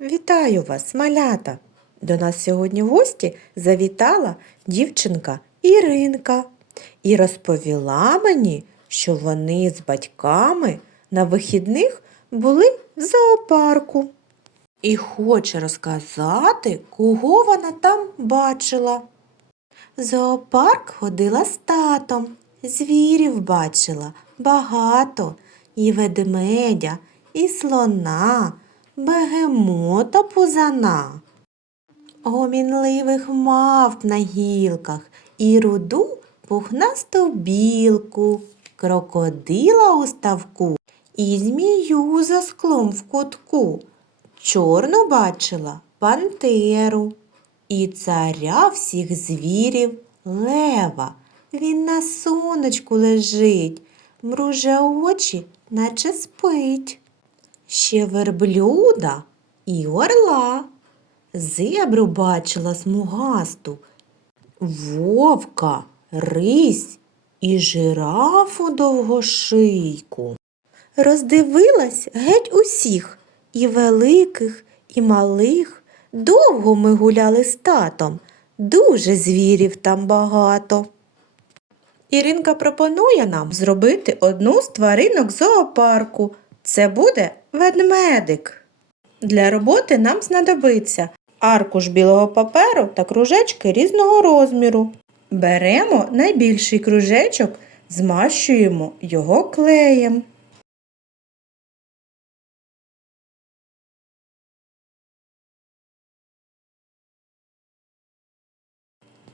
Вітаю вас, малята! До нас сьогодні в гості завітала дівчинка Іринка і розповіла мені, що вони з батьками на вихідних були в зоопарку. І хоче розказати, кого вона там бачила. В зоопарк ходила з татом, звірів бачила багато, і ведмедя, і слона, бегемота пузана, гомінливих мавп на гілках, і руду пухнасту білку, крокодила у ставку, і змію за склом в кутку. Чорну бачила пантеру і царя всіх звірів лева. Він на сонечку лежить, мруже очі, наче спить. Ще верблюда і орла. Зебру бачила смугасту, вовка, рись і жирафу довгошийку. Роздивилась геть усіх, і великих, і малих. Довго ми гуляли з татом, дуже звірів там багато. Іринка пропонує нам зробити одну з тваринок зоопарку. Це буде ведмедик. Для роботи нам знадобиться аркуш білого паперу та кружечки різного розміру. Беремо найбільший кружечок, змащуємо його клеєм.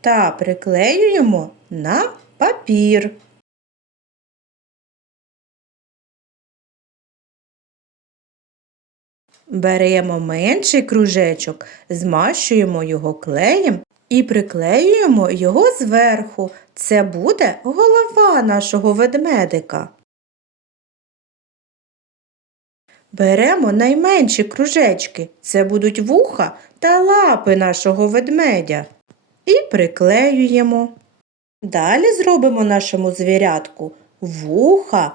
Та приклеюємо на папір. Беремо менший кружечок, змащуємо його клеєм і приклеюємо його зверху. Це буде голова нашого ведмедика. Беремо найменші кружечки, це будуть вуха та лапи нашого ведмедя. І приклеюємо. Далі зробимо нашому звірятку вуха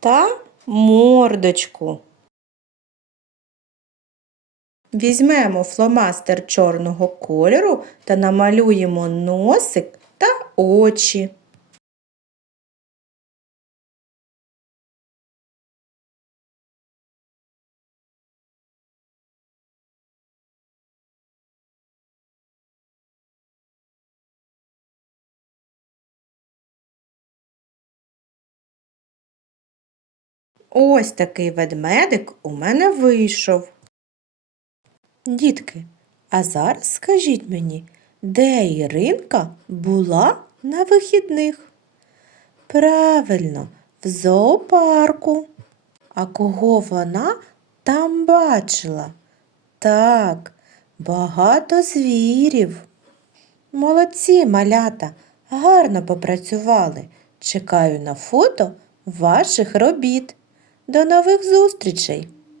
та мордочку. Візьмемо фломастер чорного кольору та намалюємо носик та очі. Ось такий ведмедик у мене вийшов. Дітки, а зараз скажіть мені, де Іринка була на вихідних? Правильно, в зоопарку. А кого вона там бачила? Так, багато звірів. Молодці, малята, гарно попрацювали. Чекаю на фото ваших робіт. До нових зустрічей!